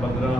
15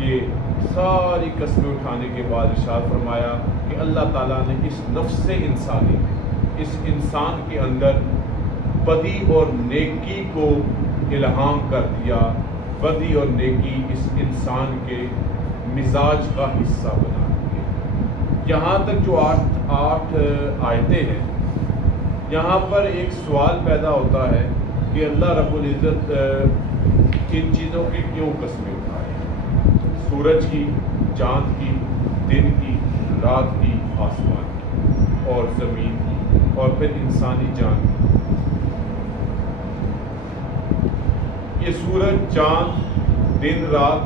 یہ ساری قسمیں اٹھانے کے بعد ارشاد فرمایا کہ اللہ تعالیٰ نے اس نفس انسانی میں، اس انسان کے اندر بدی اور نیکی کو الہام کر دیا. بدی اور نیکی اس انسان کے مزاج کا حصہ بنا دیا. یہاں تک جو آٹھ آیتیں ہیں، یہاں پر ایک سوال پیدا ہوتا ہے کہ اللہ رب العزت ان چیزوں کی کیوں قسمیں اٹھائے؟ سورج کی، چاند کی، دن کی، رات کی، آسمان کی اور زمین کی اور پھر انسانی جان کی. یہ سورج، چاند، دن، رات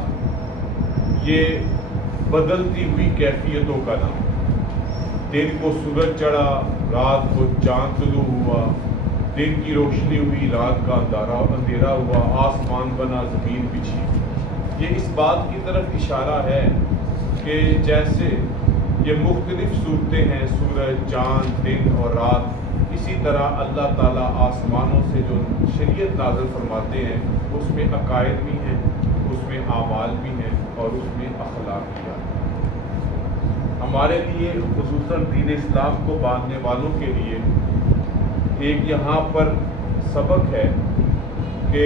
یہ بدلتی ہوئی کیفیتوں کا نام. دن کو سورج چڑھا، رات کو چاند طلوع ہوا، دن کی روشنی ہوئی، رات کا اندھیرا ہوا، آسمان بنا، زمین بچھی. یہ اس بات کی طرف اشارہ ہے کہ جیسے یہ مختلف صورتیں ہیں، سورج، چاند، دن اور رات، اسی طرح اللہ تعالیٰ آسمانوں سے جو شریعت نازل فرماتے ہیں اس میں عقائد بھی ہیں، اس میں اعمال بھی ہیں اور اس میں اخلاق بھی ہیں. ہمارے لیے خصوصاً دین اسلام کو باندھنے والوں کے لیے ایک یہاں پر سبق ہے کہ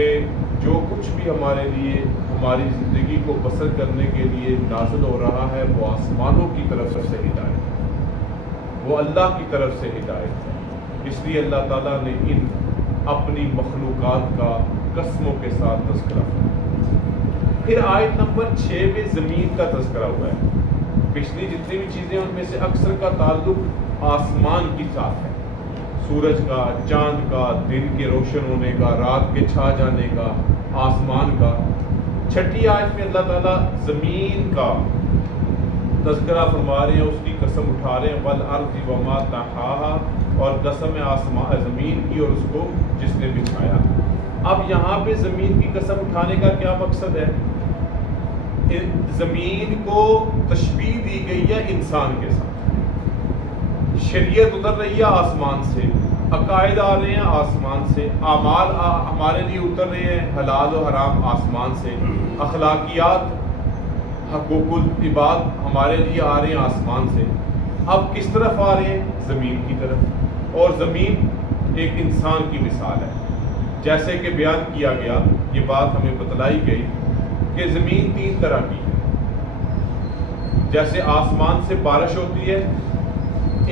جو کچھ بھی ہمارے لیے ہماری زندگی کو بسر کرنے کے لیے نازل ہو رہا ہے وہ آسمانوں کی طرف سے ہدایت ہے، وہ اللہ کی طرف سے ہدایت ہے. اس لیے اللہ تعالیٰ نے ان اپنی مخلوقات کا قسموں کے ساتھ تذکرہ کیا. پھر آیت نمبر 6 میں زمین کا تذکرہ ہوا ہے. پچھلی جتنی بھی چیزیں ان میں سے اکثر کا تعلق آسمان کی ساتھ ہے، سورج کا، چاند کا، دن کے روشن ہونے کا، رات کے چھا جانے کا، آسمان کا. چھٹی آیت میں اللہ تعالیٰ زمین کا تذکرہ فرما رہے ہیں، اس کی قسم اٹھا رہے ہیں، وَالْأَرْضِ وَمَا طَحَاهَا، اور قسم آسمان زمین کی اور اس کو جس نے بچھایا. اب یہاں پہ زمین کی قسم اٹھانے کا کیا مقصد ہے؟ زمین کو تشبیہ دی گئی ہے انسان کے ساتھ. شریعت اتر رہی ہے آسمان سے، عقائد آ رہے ہیں آسمان سے، اعمال ہمارے لیے اتر رہے ہیں، حلال و حرام آسمان سے، اخلاقیات، حقوق العباد ہمارے لیے آ رہے ہیں آسمان سے. اب کس طرف آ رہے ہیں؟ زمین کی طرف. اور زمین ایک انسان کی مثال ہے. جیسے کہ بیان کیا گیا، یہ بات ہمیں بتلائی گئی کہ زمین 3 طرح کی ہے. جیسے آسمان سے بارش ہوتی ہے،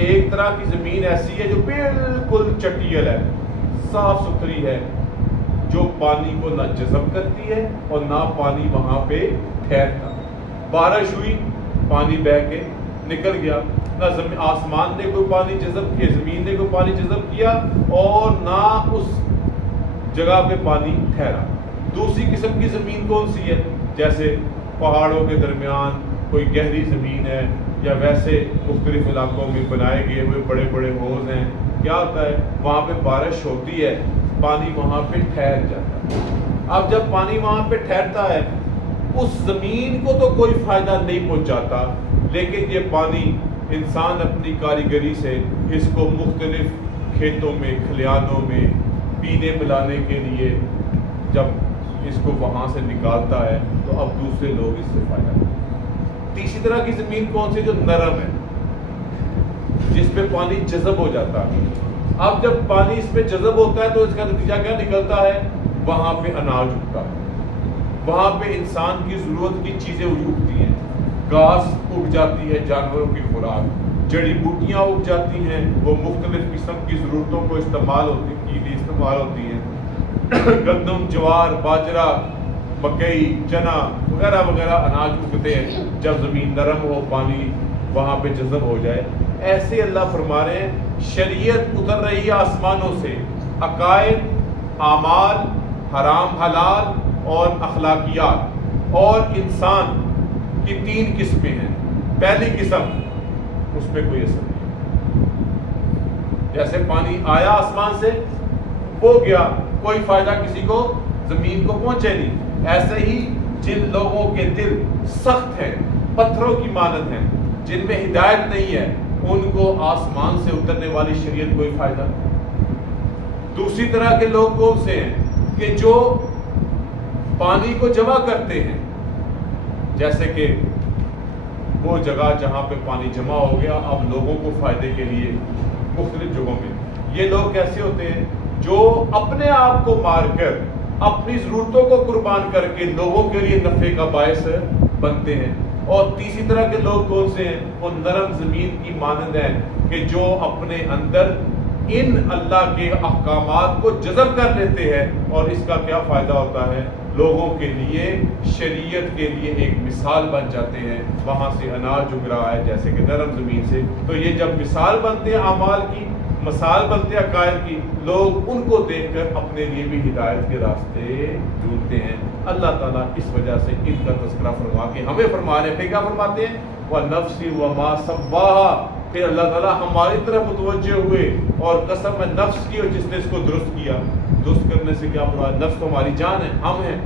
ایک طرح کی زمین ایسی ہے جو بالکل چٹیل ہے، صاف ستھری ہے، جو پانی کو نہ جذب کرتی ہے اور نہ پانی وہاں پہ ٹھہرتا. بارش ہوئی، پانی بہہ کے نکل گیا، نہ آسمان نے کوئی پانی جذب کیا، زمین نے کوئی پانی جذب کیا اور نہ اس جگہ پہ پانی ٹھہرا. دوسری قسم کی زمین کون سی ہے؟ جیسے پہاڑوں کے درمیان کوئی گہری زمین ہے، یا ویسے مختلف علاقوں میں بنائے گئے ہوئے بڑے بڑے حوض ہیں. کیا ہوتا ہے؟ وہاں پہ بارش ہوتی ہے، پانی وہاں پہ ٹھہر جاتا ہے. اب جب پانی وہاں پہ ٹھہرتا ہے، اس زمین کو تو کوئی فائدہ نہیں پہنچاتا، لیکن یہ پانی انسان اپنی کاریگری سے اس کو مختلف کھیتوں میں، کھلیانوں میں پینے پلانے کے لیے جب اس کو وہاں سے نکالتا ہے تو اب دوسرے لوگ اس سے فائدہ کرتے ہیں. تیسری طرح کی زمین کون سی؟ جو نرم ہے، جس پہ پانی جذب ہو جاتا ہے. اب جب پانی اس پہ جذب ہوتا ہے تو اس کا نتیجہ کیا نکلتا ہے؟ وہاں پہ اناج اگتا ہے، وہاں پہ انسان کی ضرورت کی چیزیں اگتی ہیں، گھاس اگ جاتی ہے، جانوروں کی خوراک، جڑی بوٹیاں اگ جاتی ہیں، وہ مختلف قسم کی ضرورتوں کو استعمال ہوتی ہیں. گندم، جوار، باجرہ، مکئی، چنا وغیرہ وغیرہ اناج اگتے ہیں جب زمین نرم ہو، پانی وہاں پہ جذب ہو جائے. ایسے اللہ فرما رہے ہیں شریعت اتر رہی ہے آسمانوں سے، عقائد، اعمال، حرام حلال اور اخلاقیات. اور انسان کی 3 قسمیں ہیں. پہلی قسم، اس میں کوئی اثر نہیں، جیسے پانی آیا آسمان سے، ہو گیا، کوئی فائدہ کسی کو زمین کو پہنچے نہیں. ایسے ہی جن لوگوں کے دل سخت ہیں، پتھروں کی مانند ہیں، جن میں ہدایت نہیں ہے، ان کو آسمان سے اترنے والی شریعت کوئی فائدہ نہیں. دوسری طرح کے لوگ کون سے ہیں؟ کہ جو پانی کو جمع کرتے ہیں، جیسے کہ وہ جگہ جہاں پہ پانی جمع ہو گیا اب لوگوں کو فائدے کے لیے مختلف جگہوں میں، یہ لوگ کیسے ہوتے ہیں جو اپنے آپ کو مار کر اپنی ضرورتوں کو قربان کر کے لوگوں کے لیے نفع کا باعث بنتے ہیں۔ اور تیسری طرح کے لوگ کون سے ہیں؟ وہ نرم زمین کی مانند ہیں کہ جو اپنے اندر ان اللہ کے احکامات کو جذب کر لیتے ہیں، اور اس کا کیا فائدہ ہوتا ہے؟ لوگوں کے لیے شریعت کے لیے ایک مثال بن جاتے ہیں، وہاں سے اناج اگ رہا ہے جیسے کہ نرم زمین سے۔ تو یہ جب مثال بنتے ہیں اعمال کی، مثال بنتے ہیں عقائد کی، لوگ ان کو دیکھ کر اپنے لیے بھی ہدایت کے راستے ڈھونڈتے ہیں۔ اللہ تعالیٰ اس وجہ سے ان کا تذکرہ فرما کے ہمیں فرما رہے ہیں، پھر کیا فرماتے ہیں؟ وَالنَّفْسِ وَمَا سَوَّاهَا، پھر اللہ تعالیٰ ہماری طرف متوجہ ہوئے اور قسم ہے نفس کی، اور جس نے اس کو درست کیا۔ درست کرنے سے کیا مراد؟ نفس تو ہماری جان ہے، ہم ہیں۔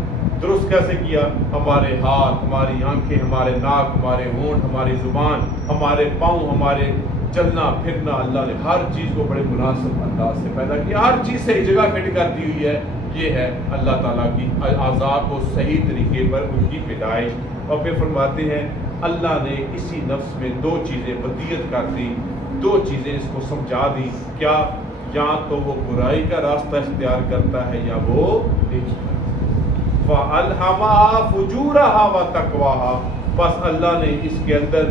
درست کیسے کیا؟ ہمارے ہاتھ، ہماری آنکھیں، ہمارے ناک، ہمارے ہونٹ، ہماری زبان، ہمارے پاؤں، ہمارے چلنا پھرنا، اللہ نے ہر چیز کو بڑے مناسب انداز سے پیدا کیا، ہر چیز صحیح جگہ فٹ کر دی ہوئی ہے۔ یہ ہے اللہ تعالیٰ کی اعضاء کو صحیح طریقے پر ان کی ہدایت۔ اور پھر فرماتے ہیں اللہ نے اسی نفس میں دو چیزیں ودیت کر دی، دو چیزیں اس کو سمجھا دی، کیا؟ یا تو وہ برائی کا راستہ اختیار کرتا ہے یا وہ نیکی کا۔ فَأَلْهَمَهَا فُجُورَهَا وَتَقْوَاهَا، بس اللہ نے اس کے اندر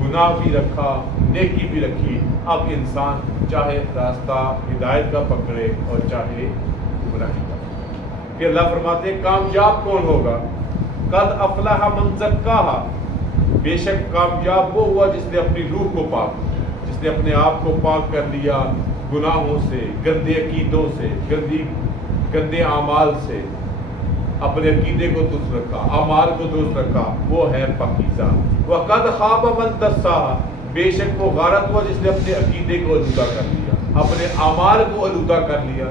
گناہ بھی رکھا، نیکی بھی رکھی۔ اب انسان چاہے راستہ ہدایت کا پکڑے اور چاہے گناہی کا۔ کہ اللہ فرماتے ہیں کامیاب کون ہوگا؟ قد افلح من زکاها، بے شک کامیاب وہ ہوا جس نے اپنی روح کو پاک، جس نے اپنے آپ کو پاک کر لیا گناہوں سے، گندے عقیدوں سے، گندے اعمال سے، اپنے عقیدے کو درست رکھا، اعمال کو درست رکھا، وہ ہے پاکیزہ۔ وقد خاب من دساها، بے شک وہ غارت ہوا جس نے اپنے عقیدے کو آلودہ کر لیا، اپنے اعمال کو آلودہ کر لیا،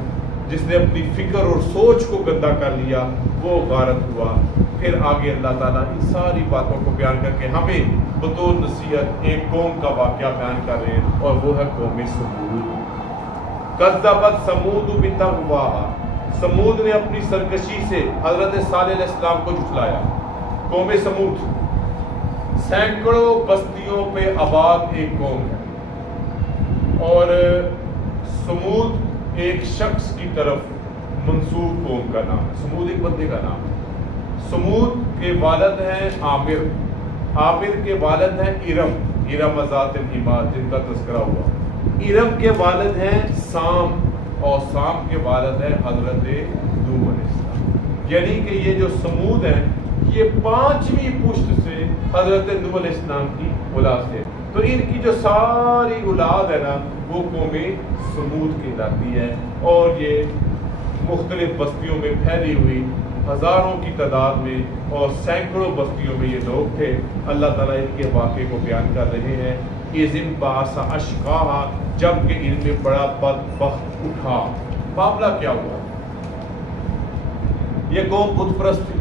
جس نے اپنی فکر اور سوچ کو گندا کر لیا، وہ غارت ہوا۔ پھر آگے اللہ تعالیٰ ان ساری باتوں کو بیان کر کے ہمیں بطور نصیحت ایک قوم کا واقعہ بیان کر رہے ہیں، اور وہ ہے قوم سمود۔ کذبت سمود بطغواها، سمود نے اپنی سرکشی سے حضرت صالح علیہ السلام کو جھٹلایا۔ قوم سمود سینکڑوں بستیوں پہ آباد ایک قوم ہے، اور سمود ایک شخص کی طرف منسوب قوم کا نام ہے، سمود ایک بندے کا نام ہے۔ سمود کے والد ہیں عامر، عامر کے والد ہیں ارم، ارم ذات العماد جن کا تذکرہ ہوا۔ ارم کے والد ہیں سام، اور سام کے والد ہیں حضرت نوح علیہ السلام۔ یعنی کہ یہ جو سمود ہیں یہ پانچویں پشت سے حضرت نوح علیہ السلام کی اولاد سے، تو ان کی جو ساری اولاد ہے نا وہ قوم سمود کہلاتی ہے، اور یہ مختلف بستیوں میں پھیلی ہوئی ہزاروں کی تعداد میں اور سینکڑوں بستیوں میں یہ لوگ تھے۔ اللہ تعالیٰ ان کے واقعے کو بیان کر رہے ہیں۔ اِذِ انبعث أَشْقَاهَا، جب کہ ان میں بڑا بدبخت اٹھا۔ معاملہ کیا ہوا؟ یہ قوم بت پرست تھی،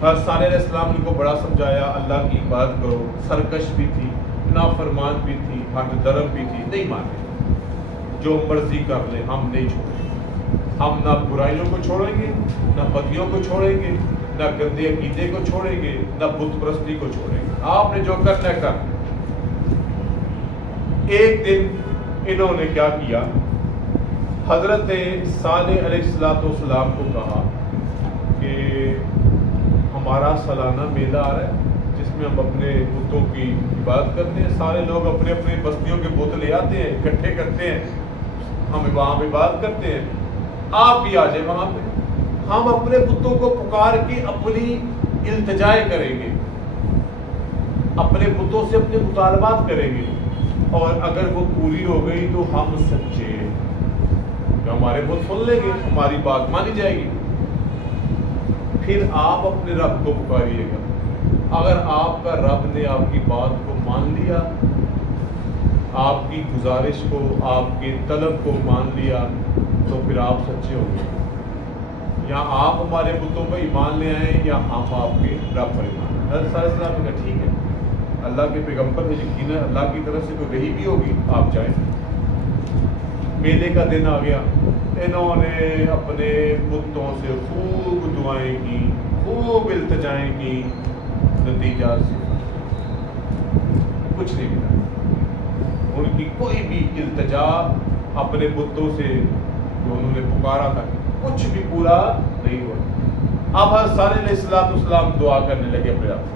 صالح علیہ السلام نے ان کو بڑا سمجھایا اللہ کی عبادت کرو، سرکش بھی تھی، نافرمان بھی تھی، ہٹ درم بھی تھی، نہیں مانے، جو مرضی کر لیں ہم نہیں چھوڑیں گے، ہم نہ برائیوں کو چھوڑیں گے، نہ بدیوں کو چھوڑیں گے، نہ گندے عقیدے کو چھوڑیں گے، نہ بت پرستی کو چھوڑیں گے، آپ نے جو کرنا ہے کر۔ ایک دن انہوں نے کیا کیا؟ حضرت صالح علیہ السلام کو کہا کہ ہمارا سالانہ میلہ آ رہا ہے جس میں ہم اپنے بتوں کی عبادت کرتے ہیں، سارے لوگ اپنے اپنے بستیوں کے بت لے آتے ہیں، اکٹھے کرتے ہیں، ہم وہاں پہ عبادت کرتے ہیں، آپ بھی آ جائیں وہاں پہ، ہم اپنے بتوں کو پکار کے اپنی التجائے کریں گے، اپنے بتوں سے اپنے مطالبات کریں گے، اور اگر وہ پوری ہو گئی تو ہم سچے، ہمارے بت سن لیں گے، ہماری بات مانی جائے گی، پھر آپ اپنے رب کو پکاریے گا۔ اگر آپ کا رب نے آپ کی بات کو مان لیا، آپ کی گزارش کو، آپ کے طلب کو مان لیا، تو پھر آپ سچے ہوں گے، یا آپ ہمارے بتوں پر ایمان لے آئیں یا ہم آپ کے رب پر ایمان لیں۔ حضرت صلی اللہ علیہ وسلم نے کہا ٹھیک ہے، اللہ کے پیغمبر ہے، یقین ہے اللہ کی طرف سے کوئی وحی بھی ہوگی، آپ جائیں۔ میلے کا دن آ گیا، انہوں نے اپنے بتوں سے خوب دعائیں کی، خوب التجائیں کی، نتیجہ کچھ نہیں ملا. ان کی کوئی بھی التجا اپنے بتوں سے جو انہوں نے پکارا تھا کچھ بھی پورا نہیں ہوا. اب حضرت صالح علیہ السلام دعا کرنے لگے اپنے رب سے.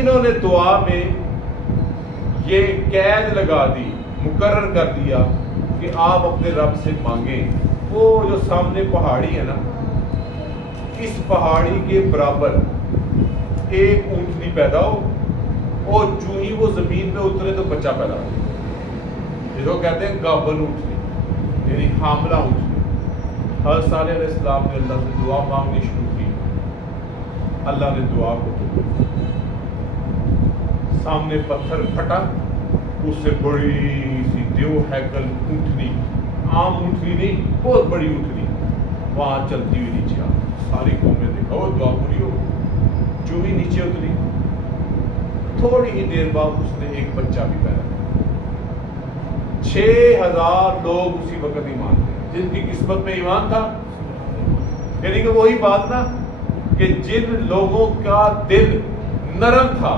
انہوں نے دعا میں یہ قید لگا دی, مقرر کر دیا کہ آپ اپنے رب سے مانگیں. وہ جو سامنے پہاڑی ہے نا, اس پہاڑی کے برابر ایک اونٹنی پیدا ہو, اور جو ہی وہ زمین پہ اترے تو بچہ پیدا ہو. جس کو کہتے ہیں گابن اونٹنی, یعنی حاملہ اونٹنی. حضرت صالح علیہ السلام نے اللہ سے دعا مانگنی شروع کی. اللہ نے دعا کو قبول. سامنے پتھر پھٹا, اس سے بڑی سی دیو ہیکل اونٹنی, عام اونٹنی نہیں, بہت بڑی اونٹنی وہاں چلتی ہوئی نیچے آ. ساری قومیں دیکھا وہ دعا پوری ہو. جو ہی نیچے اتری, تھوڑی ہی دیر بعد اس نے ایک بچہ بھی پیدا کیا. 6000 لوگ اسی وقت ایمان تھے جن کی قسمت میں ایمان تھا. یعنی کہ وہی بات نا کہ جن لوگوں کا دل نرم تھا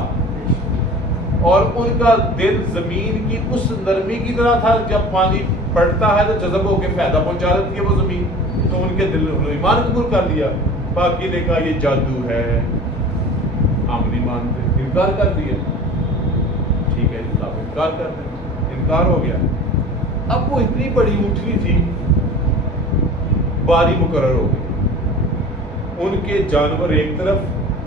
اور ان کا دل زمین کی اس نرمی کی طرح تھا, جب پانی پڑتا ہے تو جذب ہو کے فائدہ پہنچا دیتی ہے وہ زمین, تو ان کے دل نے ایمان قبول کر لیا. باقی نے کہا یہ جادو ہے, ہم نہیں مانتے, انکار کر دیا. ٹھیک ہے جی, آپ انکار کرتے ہیں, انکار ہو گیا. اب وہ اتنی بڑی اونٹنی تھی, باری مقرر ہو گئی. ان کے جانور ایک طرف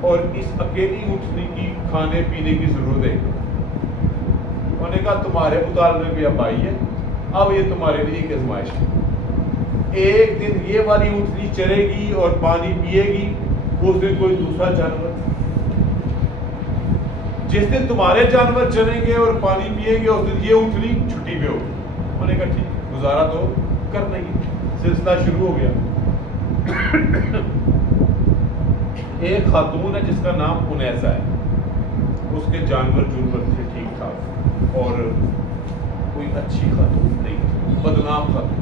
اور اس اکیلی اونٹنی کی کھانے پینے کی ضرورت ہے. انہوں نے کہا تمہارے مطالبے بھی اب آئی ہے, اب یہ تمہارے لیے ایک آزمائش ہے. ایک دن یہ والی اونٹنی چرے گی اور پانی پیے گی, اس دن کوئی دوسرا جانور. جس دن تمہارے جانور چریں گے اور پانی پیئیں گے اس دن یہ اونٹنی چھٹی پہ ہوگی. انہوں نے کہا ٹھیک, گزارا تو کرنا ہی. سلسلہ شروع ہو گیا. ایک خاتون ہے جس کا نام انیسہ ہے. اس کے جانور تھے ٹھیک ٹھاک, اور کوئی اچھی خاتون نہیں تھی, بدنام خاتون.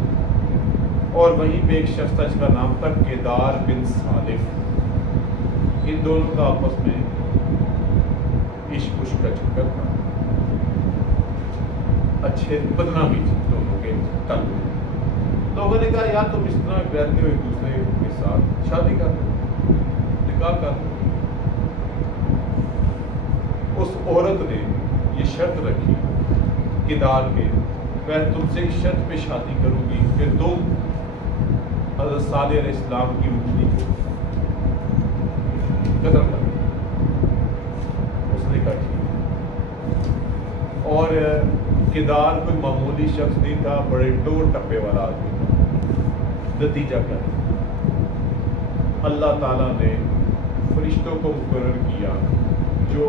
اور وہیں پہ ایک شخص تھا جس کا نام تھا کیدار بن صالح. ان دونوں کا آپس میں عشق عشق کا چکر تھا. اچھے بدنامی تھی دونوں کے تعلق. لوگوں نے کہا یار تم اس طرح بیٹھتے ہو ایک دوسرے کے ساتھ, شادی کر دو, نکاح کر دو. اس عورت نے یہ شرط رکھی کیدار کے, میں تم سے اس شرط پہ شادی کروں گی کہ تم حضرت صالح علیہ السلام کی اونٹنی کو قتل کر. اس نے کہا ٹھیک. اور کیدار کوئی معمولی شخص نہیں تھا, بڑے ٹور ٹپے والا آدمی تھا. نتیجہ کیا ہے, اللہ تعالیٰ نے فرشتوں کو مقرر کیا جو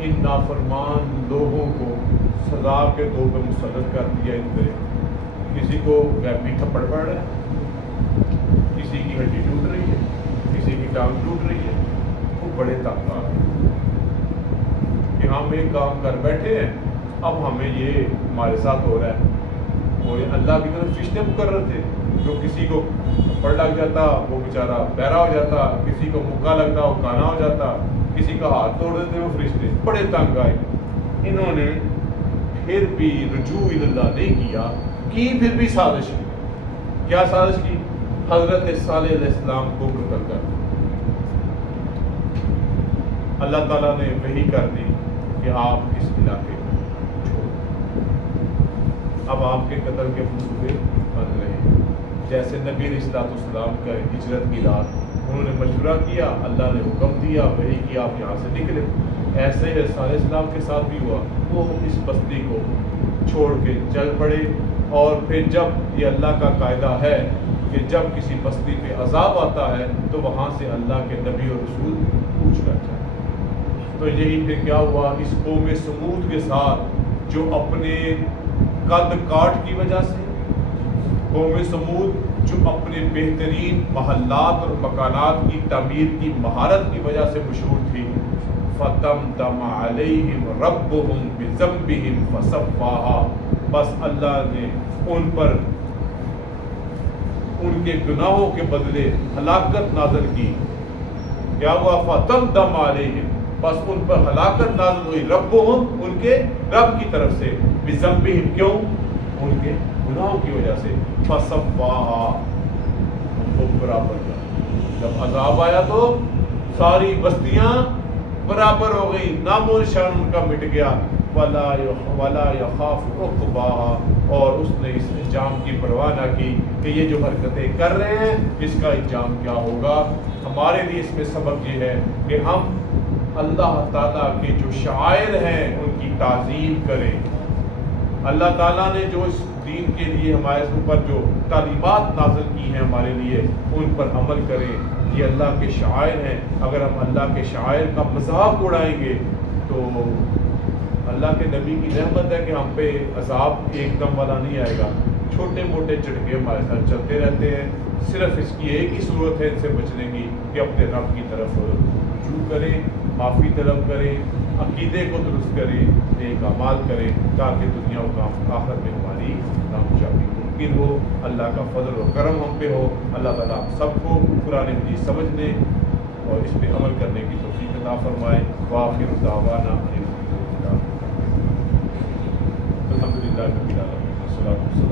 ان نافرمان لوگوں کو سزا کے طور پہ مسلط کر دیا. ان پہ کسی کو غیبی تھپڑ پڑ رہا ہے, کسی کی ہڈی ٹوٹ رہی ہے, کسی کی ٹانگ ٹوٹ رہی ہے. وہ بڑے طاقتور ہیں کہ ہم ایک کام کر بیٹھے ہیں, اب ہمیں یہ ہمارے ساتھ ہو رہا ہے. اور اللہ کی طرف فرشتے مقرر تھے, جو کسی کو پڑ لگ جاتا وہ بیچارہ بہرا ہو جاتا, کسی کو مکہ لگتا وہ کانا ہو جاتا, کسی کا ہاتھ توڑ دیتے وہ فرشتے. بڑے تنگ آئے. انہوں نے پھر بھی رجوع اللہ نہیں کیا, کی پھر بھی سازش کی. کیا سازش کی؟ حضرت صالح علیہ السلام کو قتل کر. اللہ تعالیٰ نے وحی کر دی کہ آپ اس علاقے کو چھوڑ. اب آپ کے قتل کے منصوبے بن رہے ہیں. جیسے نبی علیہ السلام کا ہجرت کی رات انہوں نے مشورہ کیا, اللہ نے حکم دیا, وحی کی آپ یہاں سے نکلے. ایسے ہی صالح علیہ السلام کے ساتھ بھی ہوا. وہ اس بستی کو چھوڑ کے چل پڑے. اور پھر جب یہ اللہ کا قاعدہ ہے کہ جب کسی بستی پہ عذاب آتا ہے تو وہاں سے اللہ کے نبی اور رسول پوچھ کر جائے. تو یہی پھر کیا ہوا, اس قوم سمود کے ساتھ جو اپنے قد کاٹ کی وجہ سے, قوم سمود جو اپنے بہترین محلات اور مکانات کی تعمیر کی مہارت کی وجہ سے مشہور تھی, فَتَمْتَمَ عَلَيْهِمْ رَبُّهُمْ بِذَنبِهِمْ فَسَوَّاهَا. بس اللہ نے ان پر ان کے گناہوں کے بدلے ہلاکت نازل کی. کیا ہوا؟ فَتَمْتَمَ عَلَيْهِمْ, بس ان پر ہلاکت نازل ہوئی، ربہم ان کے رب کی طرف سے، بذنبہم کیوں؟ ان کے گناہوں کی وجہ سے، فسواہا ان کو برابر کر۔ جب عذاب آیا تو ساری بستیاں برابر ہو گئی، نام و نشان ان کا مٹ گیا، ولا یخاف عقباہا، اور اس نے اس انجام کی پرواہ نہ کی کہ یہ جو حرکتیں کر رہے ہیں اس کا انجام کیا ہوگا۔ ہمارے لیے اس میں سبق یہ ہے کہ ہم اللہ تعالیٰ کے جو شعائر ہیں ان کی تعظیم کریں، اللہ تعالیٰ نے جو اس دین کے لیے ہمارے اوپر جو تعلیمات نازل کی ہیں ہمارے لیے ان پر عمل کریں۔ یہ اللہ کے شعائر ہیں، اگر ہم اللہ کے شعائر کا مذاق اڑائیں گے تو اللہ کے نبی کی رحمت ہے کہ ہم پہ عذاب ایک دم والا نہیں آئے گا، چھوٹے موٹے جھٹکے ہمارے ساتھ چلتے رہتے ہیں۔ صرف اس کی ایک ہی صورت ہے ان سے بچنے کی کہ اپنے رب کی طرف رجوع کریں، معافی طلب کریں، عقیدے کو درست کریں، نیک اعمال کریں، تاکہ دنیا و آخرت میں ہماری کامیابی ممکن ہو۔ اللہ کا فضل و کرم ہم پہ ہو۔ اللہ تعالیٰ ہم سب کو قرآن مجید سمجھنے اور اس پہ عمل کرنے کی توفیق عطا فرمائے۔ وآخر دعوانا الحمد للہ رب العالمین، والصلاۃ والسلام